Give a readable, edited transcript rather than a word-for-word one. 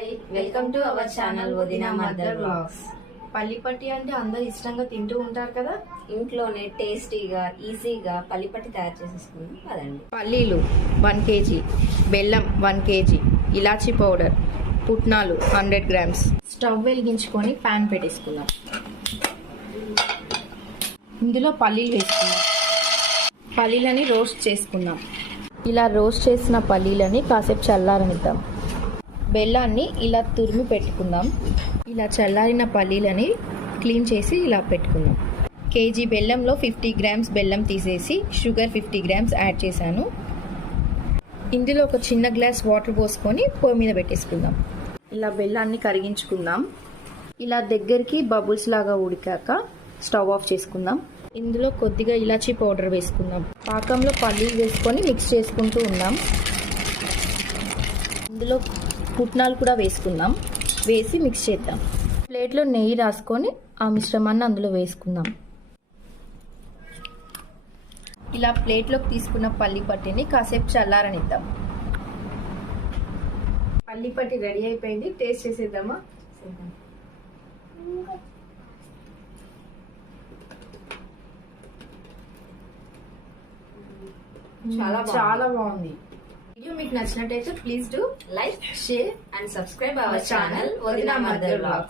Hi, welcome to our channel వదినా mother vlogs. Pallipatti అంటే అందరు ఇష్టంగా తింటూ ఉంటారు కదా. ఇంట్లోనే టేస్టీగా ఈజీగా పల్లిపట్టి తయారు చేసేసుకుందాం కదండి. పల్లీలు 1 kg, బెల్లం 1 kg, ఇలాచీ పౌడర్, పుట్నాలు 100 grams. స్టవ్ వెలిగించుకొని ప్యాన్ పెట్టేసుకుందాం. ఇందులో పల్లీలు వేసుకుందాం. పల్లీలని రోస్ట్ చేసుకుందాం. ఇలా రోస్ట్ చేసిన పల్లీలని కాసేపు చల్లారనిద్దాం. బెల్లాన్ని ఇలా తురిమి పెట్టుకుందాం. ఇలా చల్లారిన పల్లీలని క్లీన్ చేసి ఇలా పెట్టుకుందాం. కేజీ బెల్లంలో 50 grams బెల్లం తీసేసి షుగర్ 50 grams యాడ్ చేశాను. ఇందులో ఒక చిన్న గ్లాస్ వాటర్ పోసుకొని పొయ్యి మీద పెట్టేసుకుందాం. ఇలా బెల్లాన్ని కరిగించుకుందాం. ఇలా దగ్గరికి బబుల్స్ లాగా ఉడికాక స్టవ్ ఆఫ్ చేసుకుందాం. ఇందులో కొద్దిగా ఇలాచీ పౌడర్ వేసుకుందాం. పాకంలో పల్లీలు వేసుకొని మిక్స్ చేసుకుంటూ ఉన్నాం. ఇందులో పుట్నాలు కూడా వేసుకుందాం. వేసి మిక్స్ చేద్దాం. ప్లేట్లో నెయ్యి రాసుకొని ఆ మిశ్రమాన్ని అందులో వేసుకుందాం. ఇలా ప్లేట్లోకి తీసుకున్న పల్లిపట్టిని కాసేపు చల్లారనిద్దాం. పల్లిపట్టి రెడీ అయిపోయింది. టేస్ట్ చేసేద్దామా? చాలా బాగుంది. వీడియో మీకు నచ్చినట్టయితే please do like, share and subscribe our channel వదినా మదర్ వ్లాగ్స్.